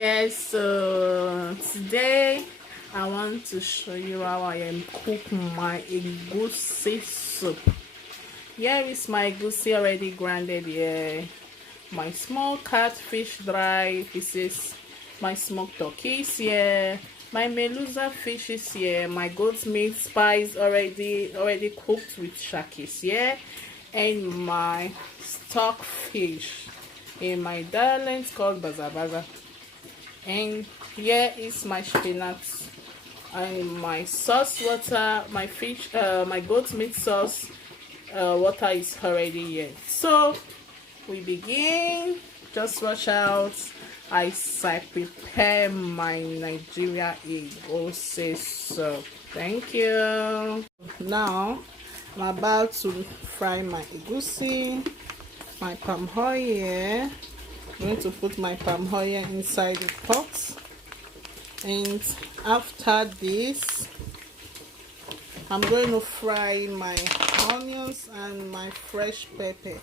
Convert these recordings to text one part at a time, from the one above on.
Yes, so today I want to show you how I am cooking my egusi soup. Here is my egusi already grounded here. My small catfish dry pieces, my smoked turkeys here, my melusa fish is here, my goat meat spice already cooked with shakis here, and my stock fish in my darlings called baza baza. And here is my spinach and my sauce water, my fish, my goat meat sauce water is already here. So we begin. Just watch out as I prepare my Nigeria egusi soup. Thank you. Now I'm about to fry my egusi, my palm oil here. I'm going to put my palm oil inside the pot, and after this I'm going to fry my onions and my fresh pepper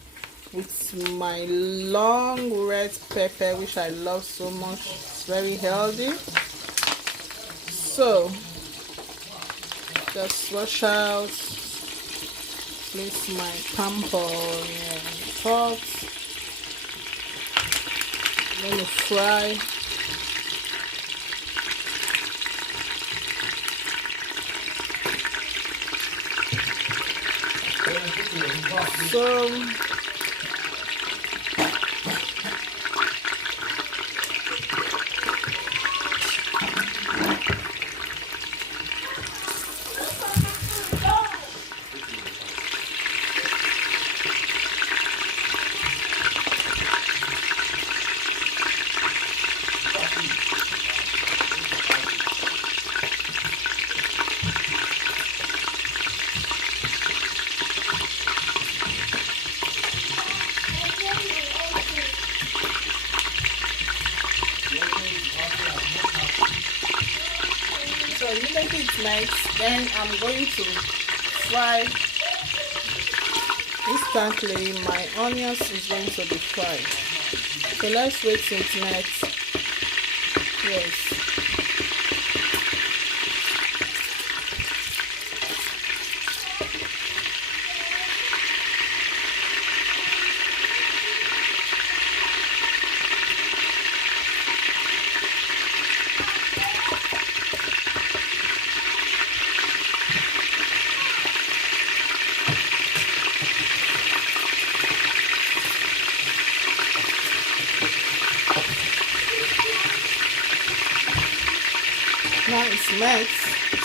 with my long red pepper, which I love so much. It's very healthy. So just wash out, place my palm oil in the pot. I'm going to fry. So immediately it melts, then I'm going to fry instantly. My onions is going to be fried. So let's wait till it melts. Yes. Now it's melt.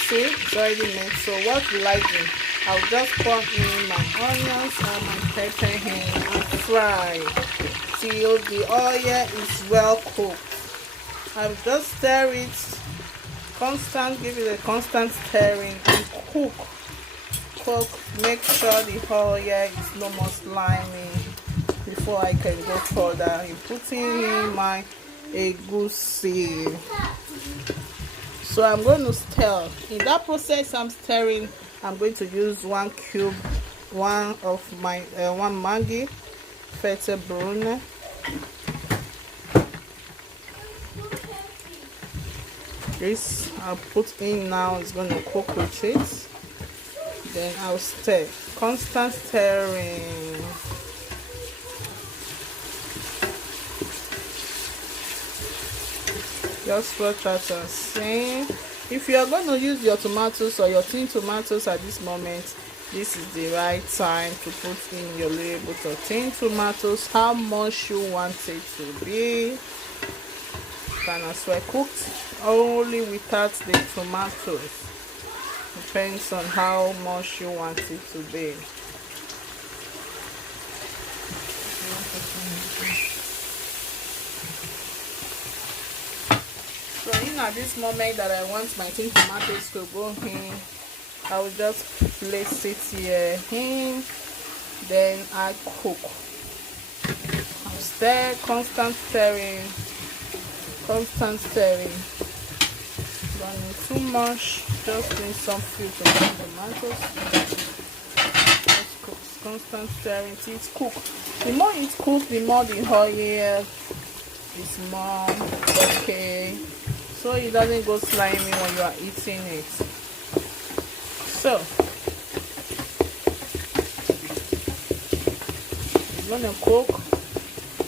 See, it's already melt. So what will I do? I'll just pour in my onions and my pepper in and fry till the oil is well cooked. I'll just stir it give it a constant stirring and cook. Make sure the oil is no more slimy before I can go further. I'm putting in my egusi. So I'm going to stir. In that process I'm stirring, I'm going to use one of my one Maggi feta brune. This I'll put in now. It's going to cook with it. Then I'll stir. Constant stirring. Just watch out and see. If you are going to use your tomatoes or your tin tomatoes at this moment, this is the right time to put in your little bit of tin tomatoes, how much you want it to be. You can as well cook only without the tomatoes. Depends on how much you want it to be. So at this moment that I want my tin tomatoes to go in, I will just place it here in, then I cook. I'll stir, constant stirring. Don't need too much, just need some few tomatoes. Just cook, constant stirring till it's cooked. The more it's cooked, the more the oil is more okay. so it doesn't go slimy when you are eating it. So it's gonna cook,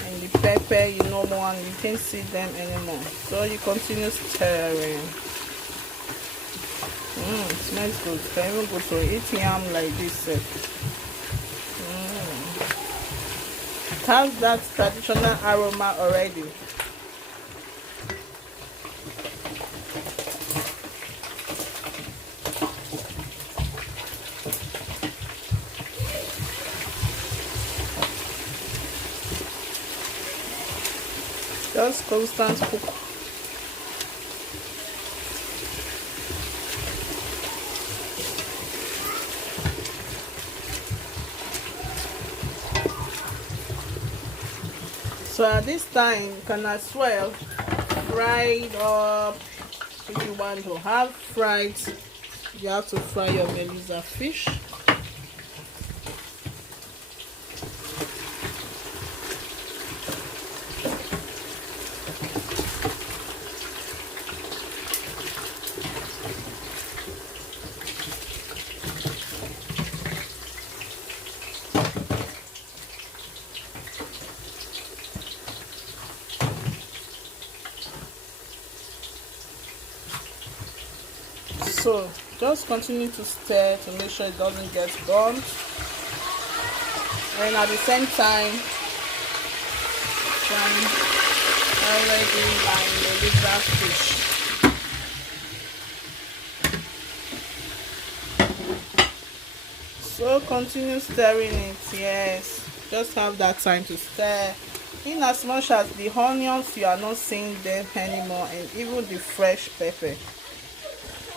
and the pepper, you know, more, and you can't see them anymore. So you continue stirring. It smells good. You can even go to eat yam like this. It has that traditional aroma already. Just constant cook. So at this time, you can as well fry it up. If you want to have fried, you have to fry your melisa fish. So just continue to stir to make sure it doesn't get burnt, and at the same time frying already my melisa fish. So continue stirring it. Yes, just have that time to stir, in as much as the onions, you are not seeing them anymore, and even the fresh pepper.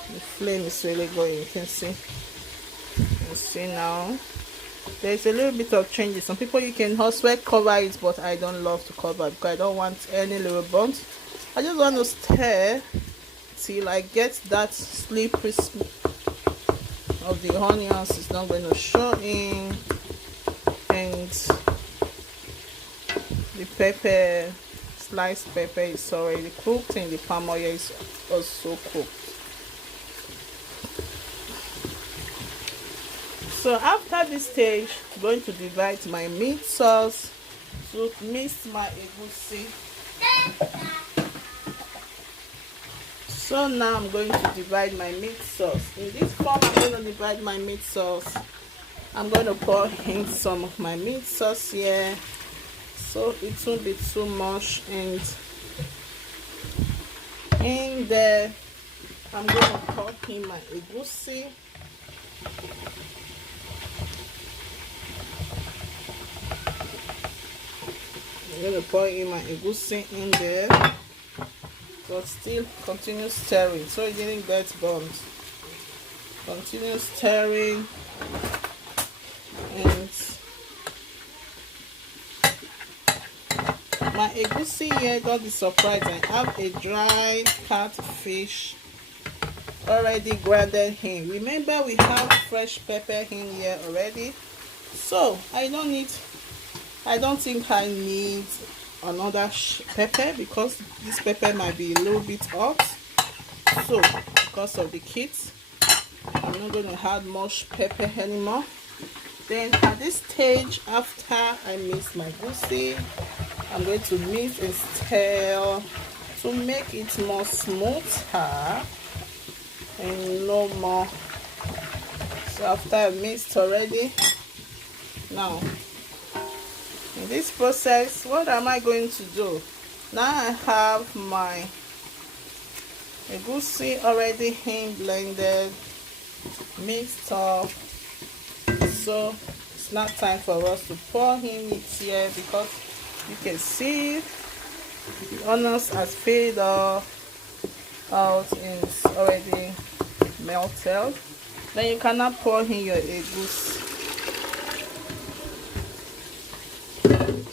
The flame is really going. You can see. You see now. There's a little bit of changes. Some people, you can also cover it, but I don't love to cover because I don't want any little bumps. I just want to stir till I get that slippery smell of the onions. It's not going to show in, and the pepper, sliced pepper, is already cooked, and the palm oil is also cooked. So after this stage, I'm going to divide my meat sauce to mix my egusi. So now I'm going to divide my meat sauce. In this form, I'm going to divide my meat sauce. I'm going to pour in some of my meat sauce here, so it won't be too much. And in there, I'm going to pour in my egusi. I'm going to pour in my egusi in there, but still continue stirring so it didn't get burnt. Continue stirring, and my egusi here, don't be surprised, I have a dry catfish already grounded in. Remember, we have fresh pepper in here already, so I don't think I need another pepper, because this pepper might be a little bit hot. So because of the kids, I'm not going to add much pepper anymore. Then at this stage, after I mix my egusi, I'm going to mix and stir to make it more smoother and no more. So after I mixed already, now in this process, what am I going to do? Now I have my egusi already in blended, mixed up. So it's not time for us to pour in it here, because you can see the onions has faded out and it's already melted. Then you cannot pour in your egusi.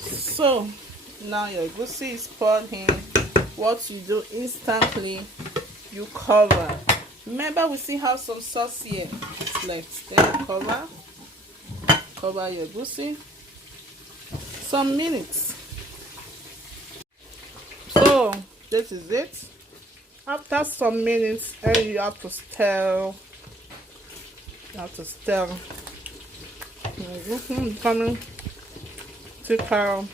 So now your egusi is poured in. What you do instantly, you cover. Remember, we still have some sauce here left. Then you cover your egusi some minutes. So this is it. After some minutes, you have to stir. You have to stir. Becoming thicker.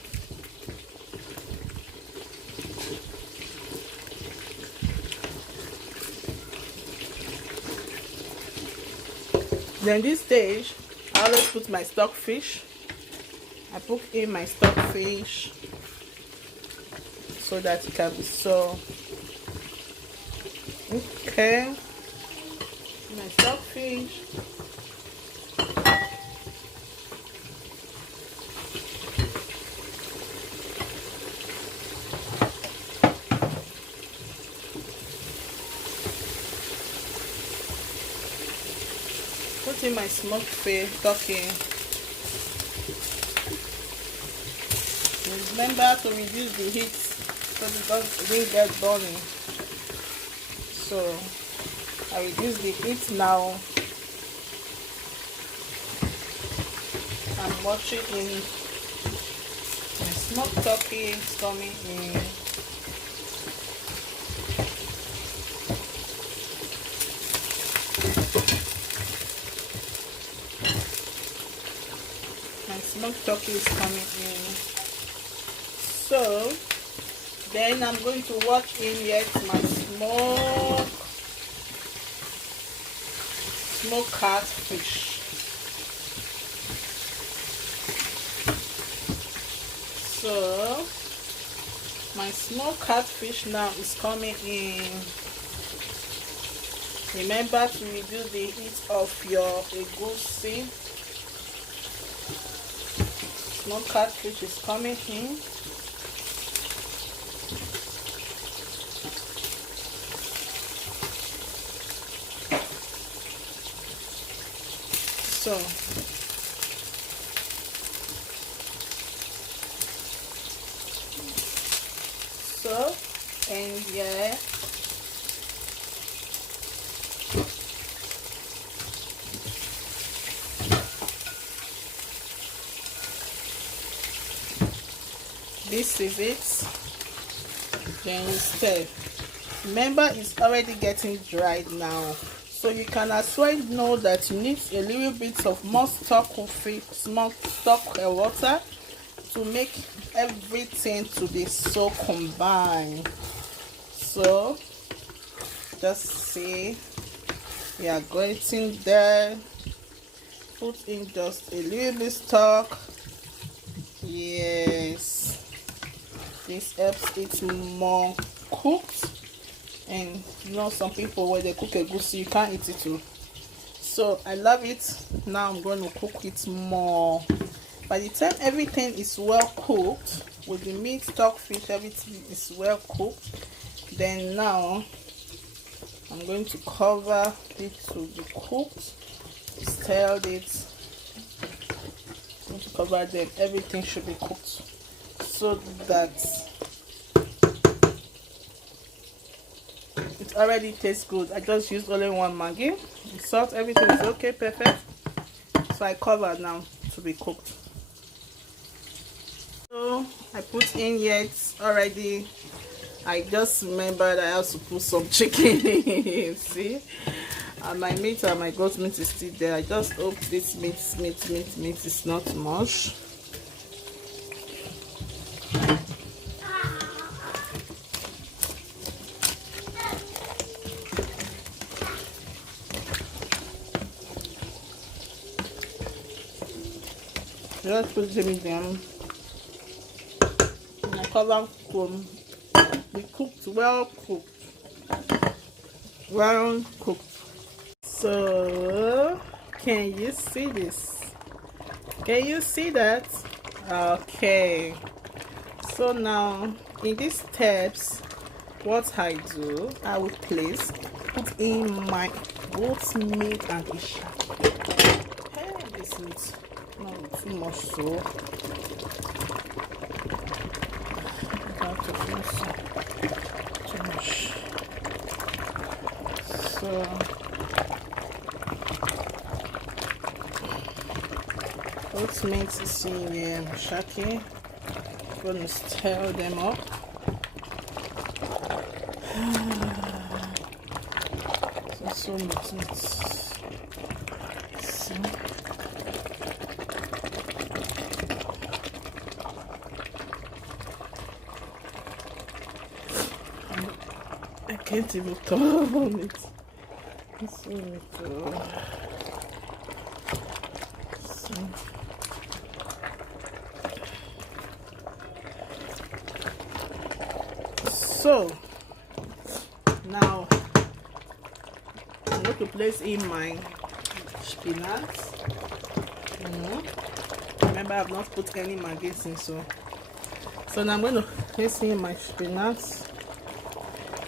Then this stage, I always put my stock fish. I put in my stock fish so that it can be so. Okay, my stock fish. Put in my smoked fish, turkey. Remember to reduce the heat so it didn't get burning. So I reduce the heat now. I'm watching in. My smoked turkey is coming in. My smoked turkey is coming in. So then I'm going to watch in yet my smoked catfish. So my smoked catfish now is coming in. Remember to reduce the heat of your egusi. Smoked catfish is coming in. So and yeah, this is it. Then you stir. Remember, it's already getting dried now, so you can as well know that you need a little bit of more stock water to make everything to be so combined. So just see, we are going there. Put in just a little bit stock. Yes, this helps it more cooked. And you know, some people when they cook egusi, you can't eat it too. So I love it. Now I'm going to cook it more. By the time everything is well cooked with the meat, stock, fish, everything is well cooked, then now I'm going to cover it to be cooked. Stir it. I'm going to cover them. Everything should be cooked so that it already tastes good. I just used only one Maggi. The salt, everything is okay, perfect. So I cover now to be cooked. So I put in yet already. I just remembered I have to put some chicken in. See, and my meat and my goat meat is still there. I just hope this meat is not much. Just put the meat down. And I cover from be cooked, well cooked. So can you see this? Can you see that? Okay. So now in these steps, what I do, I will put in my goat meat and fish. Hey, this meat not too much, so have to finish too much. So goat meat is in shaki. I'm gonna stir them up. so neat. So I can't even turn on it. It's so little. So now I'm going to place in my spinach. Remember, I've not put any maggi in, so now I'm going to place in my spinach.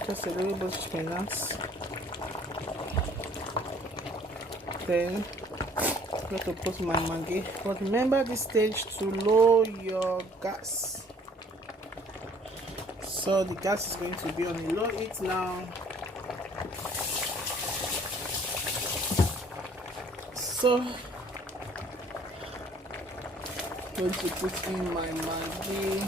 Just a little bit of spinach. Then I'm going to put my maggi. But remember this stage to lower your gas. So the gas is going to be on a low heat now. So I'm going to put in my maggi.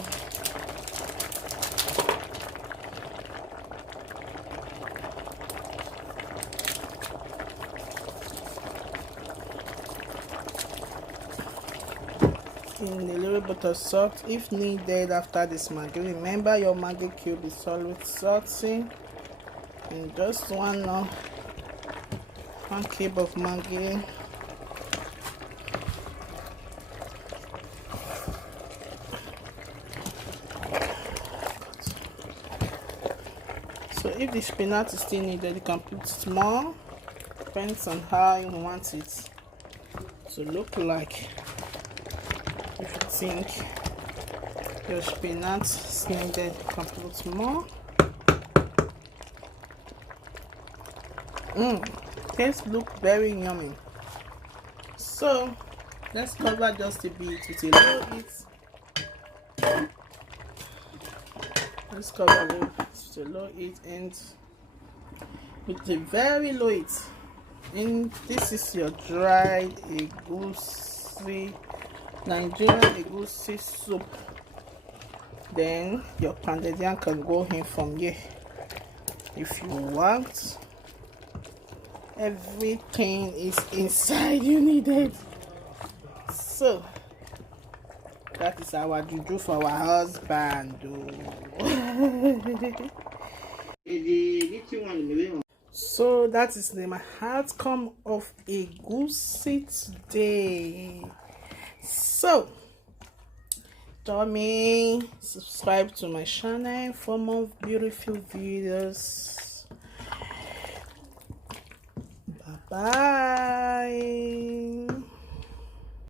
In a little bit of salt if needed after this maggi. Remember, your maggi cube is always salty. And just one cube of maggi. So if the spinach is still needed, you can put more. Depends on how you want it to look like. If you think your spinach is needed, you can put more. Tastes look very yummy. So let's cover just a bit with a low heat. Let's cover a little bit with a low heat and with a very low heat. And this is your dried egusi, Nigerian egusi soup. Then your pounded yam can go in from here if you want. Everything is inside you needed. So that is our juju for our husband. So that is the outcome of egusi today. So join me, subscribe to my channel for more beautiful videos. Bye.